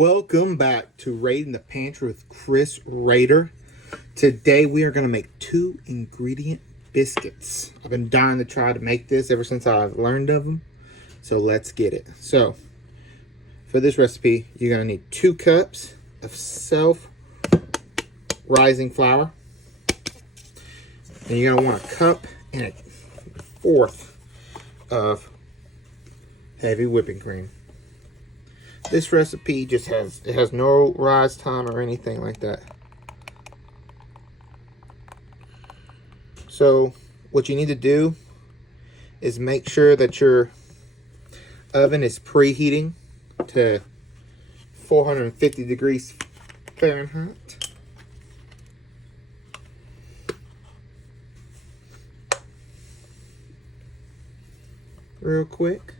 Welcome back to Raiding the Pantry with Chris Rader. Today we are going to make 2 ingredient biscuits. I've been dying to try to make this ever since I've learned of them. So let's get it. So for this recipe, you're going to need 2 cups of self-rising flour. And you're going to want 1 cup and 1/4 of heavy whipping cream. This recipe just has no rise time or anything like that. So what you need to do is make sure that your oven is preheating to 450 degrees Fahrenheit. Real quick.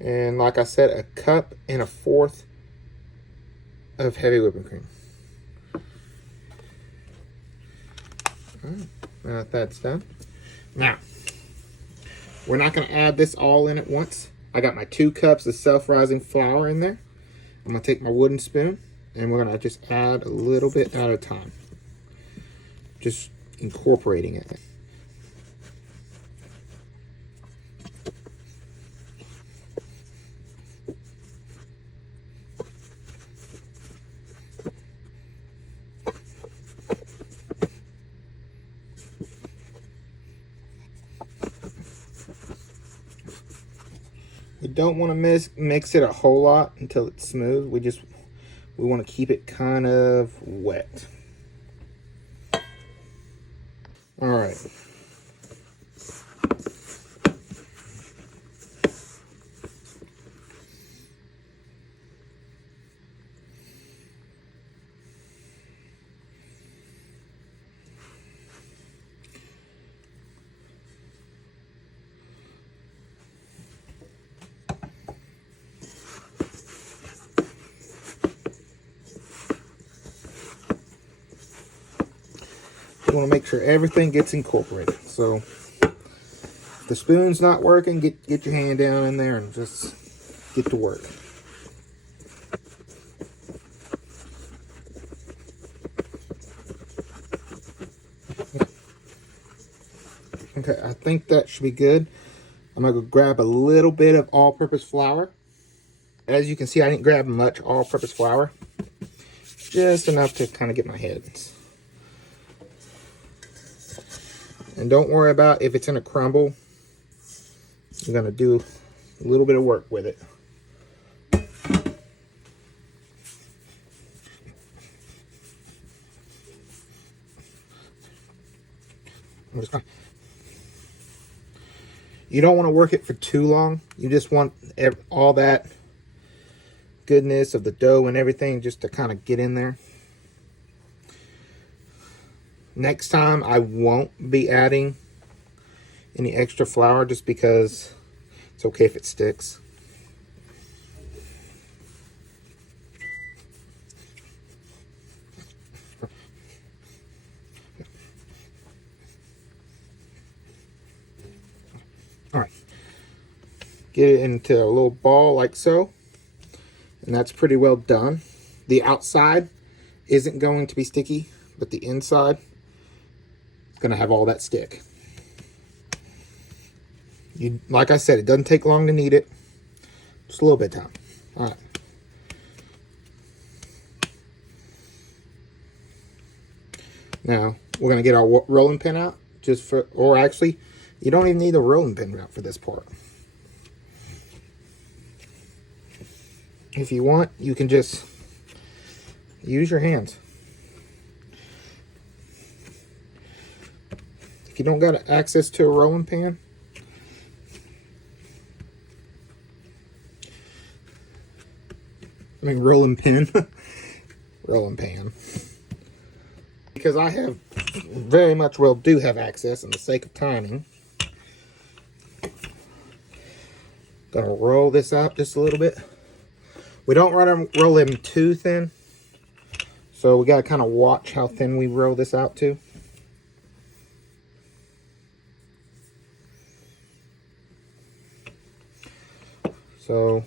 And like I said, 1 cup and 1/4 of heavy whipping cream. Alright, now that that's done. Now, we're not going to add this all in at once. I got my 2 cups of self-rising flour in there. I'm going to take my wooden spoon and we're going to just add a little bit at a time. Just incorporating it. We don't want to mix it a whole lot until it's smooth. We want to keep it kind of wet. All right. You want to make sure everything gets incorporated. So if the spoon's not working, get your hand down in there and just get to work. Okay, I think that should be good. I'm going to go grab a little bit of all-purpose flour. As you can see, I didn't grab much all-purpose flour. Just enough to kind of get my hands. And don't worry about if it's in a crumble. I'm going to do a little bit of work with it. You don't want to work it for too long. You just want all that goodness of the dough and everything just to kind of get in there. Next time I won't be adding any extra flour just because it's okay if it sticks. All right. Get it into a little ball like so. And that's pretty well done. The outside isn't going to be sticky, but the inside is going to have all that stick. Like I said, it doesn't take long to knead it. Just a little bit of time. All right. Now, we're going to get our rolling pin out. Or actually, you don't even need a rolling pin out for this part. If you want, you can just use your hands. If you don't got access to a rolling pin, rolling pin, rolling pan. Because I have very much do have access in the sake of timing. Gonna roll this out just a little bit. We don't want to roll them too thin. So we got to kind of watch how thin we roll this out to. So,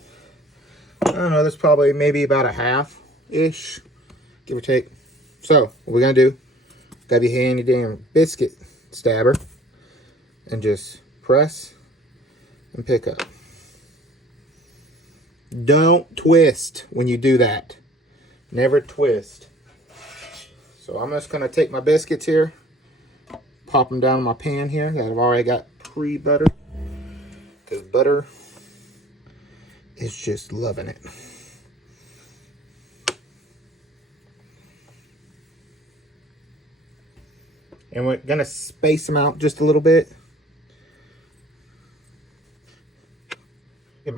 I don't know, that's probably maybe about a half-ish, give or take. So, what we're going to do, grab your handy damn biscuit stabber and just press and pick up. Don't twist when you do that. Never twist. So I'm just going to take my biscuits here, pop them down in my pan here that I've already got pre-buttered, because butter is just loving it. And we're going to space them out just a little bit. Now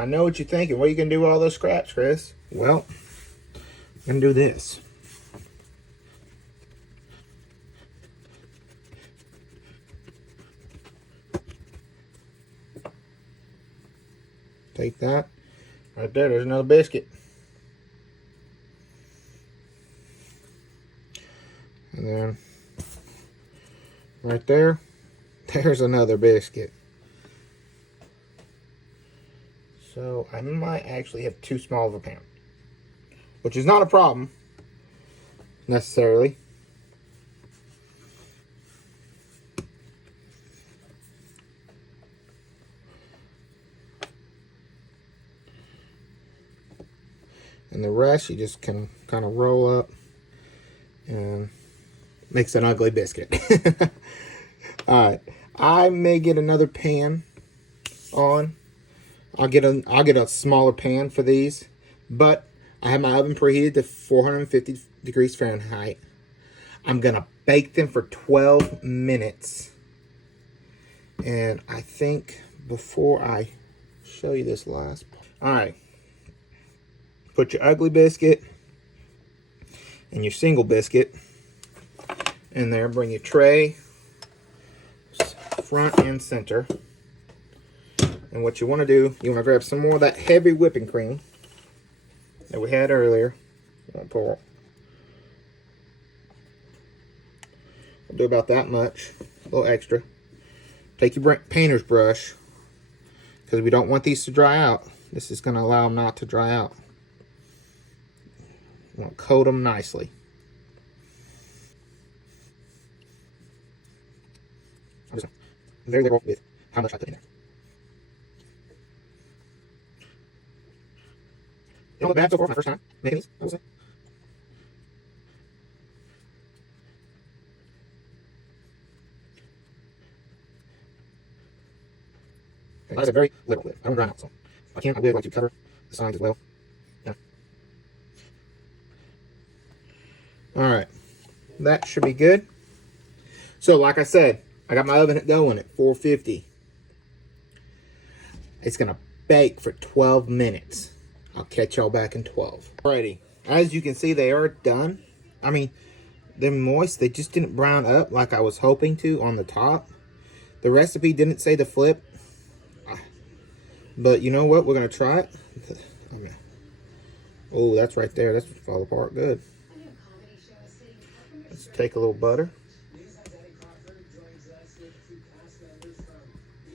I know what you're thinking. What are you going to do with all those scraps, Chris? Well, I'm going to do this. Take that. Right there, there's another biscuit. And then right there, there's another biscuit. So I might actually have too small of a pan, which is not a problem necessarily. And the rest you just can kind of roll up and makes an ugly biscuit. Alright, I may get another pan on. I'll get a smaller pan for these, but I have my oven preheated to 450 degrees Fahrenheit. I'm gonna bake them for 12 minutes. And I think before I show you this last part. Alright. Put your ugly biscuit and your single biscuit in there. Bring your tray front and center. And what you want to do, you want to grab some more of that heavy whipping cream that we had earlier. We'll do about that much, a little extra. Take your painter's brush, because we don't want these to dry out. This is going to allow them not to dry out. You want to coat them nicely. I'm just very liberal with how much I put in there. Don't look bad so far for my first time making these, I will say. Like I said, very liberal with it. I don't dry out, so if I can, I would like to cover the sides as well. Yeah. Alright. That should be good. So, like I said, I got my oven going at 450. It's going to bake for 12 minutes. I'll catch y'all back in 12. Alrighty. As you can see, they are done. I mean, they're moist. They just didn't brown up like I was hoping to on the top. The recipe didn't say to flip. But you know what? We're going to try it. Oh, that's right there. That's fall apart good. Let's take a little butter.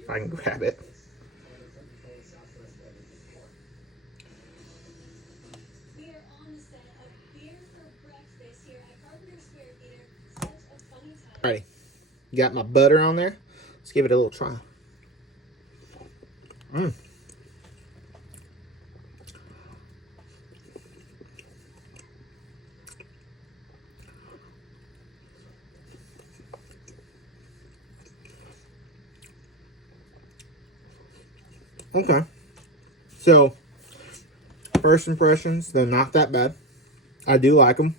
If I can grab it. Alrighty, got my butter on there. Let's give it a little try. Okay, so first impressions, they're not that bad. I do like them.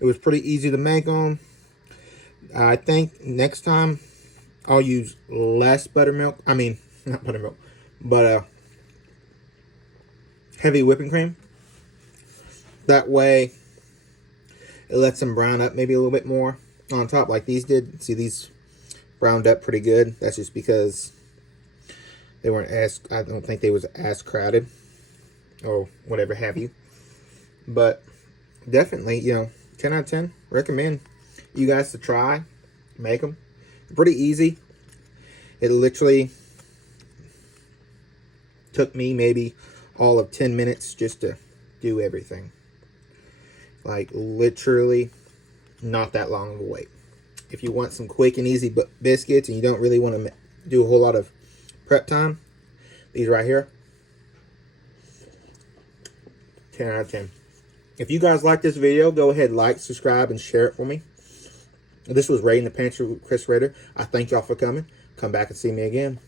It was pretty easy to make them. I think next time I'll use less buttermilk. I mean, not buttermilk, but heavy whipping cream. That way, it lets them brown up maybe a little bit more on top, like these did. See, these browned up pretty good. That's just because they weren't as, I don't think they was as crowded or whatever have you. But definitely, you know, 10 out of 10. Recommend you guys to try, make them. Pretty easy. It literally took me maybe all of 10 minutes just to do everything. Like literally not that long of a wait. If you want some quick and easy biscuits and you don't really want to do a whole lot of prep time, these right here, 10 out of 10. If you guys like this video, go ahead, like, subscribe, and share it for me. This was Ray in the Pantry with Chris Ritter. I thank y'all for coming. Come back and see me again.